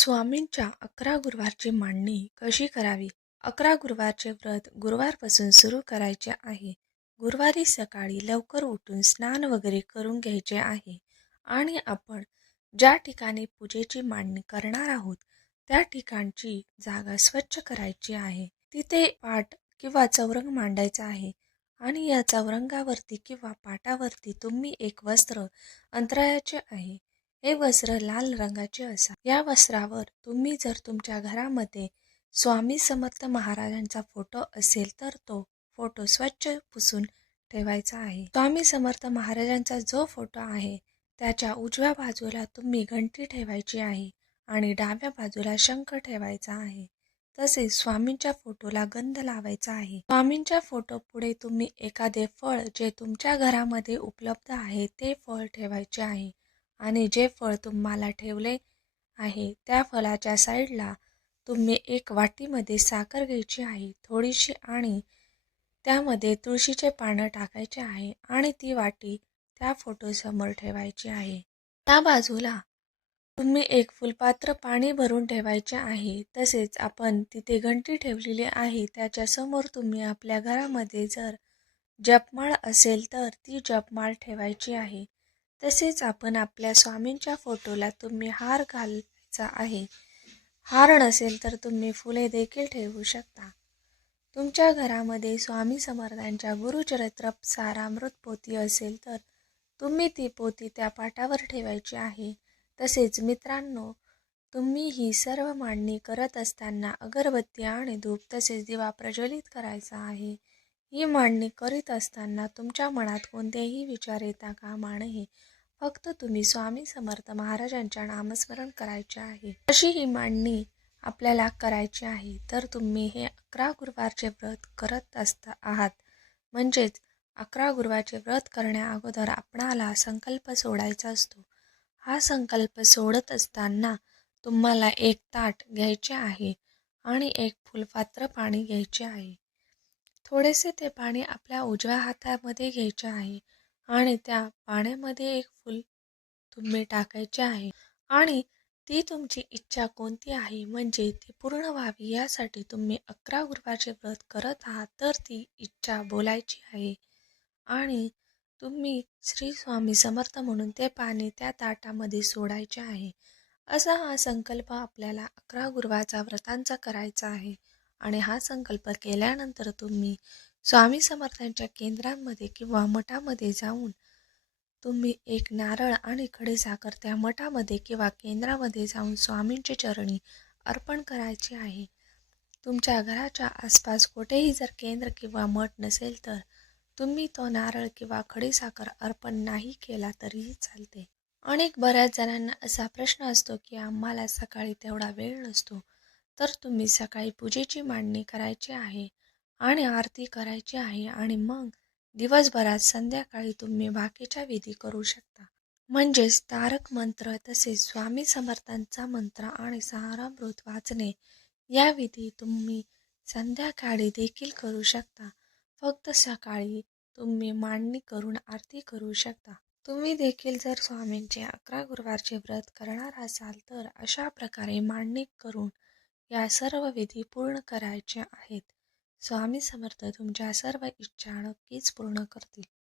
स्वामींच्या अकरा गुरुवारची मांडणी कशी करावी? अकरा गुरुवारचे व्रत गुरुवारपासून सुरू करायचे आहे. गुरुवारी सकाळी लवकर उठून स्नान वगैरे करून घ्यायचे आहे. आणि आपण ज्या ठिकाणी पूजेची मांडणी करणार आहोत त्या ठिकाणची जागा स्वच्छ करायची आहे. तिथे पाट किंवा चौरंग मांडायचा आहे. आणि या चौरंगावरती किंवा पाटावरती तुम्ही एक वस्त्र अंतरायाचे आहे. हे वस्त्र लाल रंगाचे असा या वस्त्रावर तुम्ही जर तुमच्या घरामध्ये स्वामी समर्थ महाराजांचा फोटो असेल तर तो फोटो स्वच्छ पुसून ठेवायचा आहे. स्वामी समर्थ महाराजांचा जो फोटो आहे त्याच्या उजव्या बाजूला तुम्ही घंटी ठेवायची आहे आणि डाव्या बाजूला शंख ठेवायचा आहे. तसेच स्वामींच्या फोटोला गंध लावायचा आहे. स्वामींच्या फोटो पुढे तुम्ही एखादे फळ जे तुमच्या घरामध्ये उपलब्ध आहे ते फळ ठेवायचे आहे. आणि जे फळ तुम्हाला ठेवले आहे त्या फळाच्या साईडला तुम्ही एक वाटीमध्ये साखर घ्यायची आहे थोडीशी आणि त्यामध्ये तुळशीचे पानं टाकायचे आहे आणि ती वाटी त्या फोटोसमोर ठेवायची आहे. त्या बाजूला तुम्ही एक फुलपात्र पाणी भरून ठेवायचे आहे तसेच आपण तिथे घंटी ठेवलेली आहे त्याच्यासमोर तुम्ही आपल्या घरामध्ये जर जपमाळ असेल तर ती जपमाळ ठेवायची आहे. तसेच आपण आपल्या स्वामींच्या फोटोला तुम्ही हार घालायचा आहे. हार नसेल तर तुम्ही फुले देखील ठेवू शकता. तुमच्या घरामध्ये स्वामी समर्थांच्या गुरुचरित्र सारामृत पोती असेल तर तुम्ही ती पोती त्या पाटावर ठेवायची आहे. तसेच मित्रांनो तुम्ही ही सर्व मांडणी करत असताना अगरबत्ती आणि धूप तसेच दिवा प्रज्वलित करायचा आहे. ही मांडणी करीत असताना तुमच्या मनात कोणतेही विचार येता कामा नये. फक्त तुम्ही स्वामी समर्थ महाराजांच्या नामस्मरण करायचे आहे. अशी ही मांडणी आपल्याला करायची आहे. तर तुम्ही हे अकरा गुरुवारचे व्रत करत असता आहात. म्हणजेच अकरा गुरुवारचे व्रत करण्या अगोदर आपणाला संकल्प सोडायचा असतो. हा संकल्प सोडत असताना तुम्हाला एक ताट घ्यायचे आहे आणि एक फुलपात्र पाणी घ्यायचे आहे. थोडेसे ते पाणी आपल्या उजव्या हातामध्ये घ्यायचे आहे. आणि त्या पाण्यामध्ये एक फूल तुम्ही टाकायचे आहे. आणि ती तुमची इच्छा कोणती आहे? म्हणजे ती पूर्ण व्हावी यासाठी तुम्ही अकरा गुरुवारचे व्रत करत आहात तर ती इच्छा बोलायची आहे. आणि तुम्ही श्री स्वामी समर्थ म्हणून ते पाणी त्या ताटामध्ये सोडायचे आहे. असा हा संकल्प आपल्याला अकरा गुरुवारचा व्रतांचा करायचा आहे. आणि हा संकल्प केल्यानंतर तुम्ही स्वामी समर्थांच्या केंद्रांमध्ये किंवा मठामध्ये जाऊन तुम्ही एक नारळ आणि खडीसाखर त्या मठामध्ये किंवा केंद्रामध्ये जाऊन स्वामींचे चरणी अर्पण करायचे आहे. तुमच्या घराच्या आसपास कुठेही जर केंद्र किंवा मठ नसेल तर तुम्ही तो नारळ किंवा खडीसाखर अर्पण नाही केला तरीही चालते. अनेक बऱ्याच जणांना असा प्रश्न असतो की आम्हाला सकाळी तेवढा वेळ नसतो तर तुम्ही सकाळी पूजेची मांडणी करायची आहे. आणि आरती करायची आहे आणि मग दिवसभरात संध्याकाळी तुम्ही बाकीच्या विधी करू शकता. म्हणजेच तारक मंत्र तसेच स्वामी समर्थांचा मंत्र आणि सहारामृत वाचणे या विधी तुम्ही संध्याकाळी देखील करू शकता. फक्त सकाळी तुम्ही मांडणी करून आरती करू शकता. तुम्ही देखील जर स्वामींचे अकरा गुरुवारचे व्रत करणार असाल तर अशा प्रकारे मांडणी करून या सर्व विधी पूर्ण करायच्या आहेत. स्वामी समर्थ तुमच्या सर्व इच्छा नक्कीच पूर्ण करतील.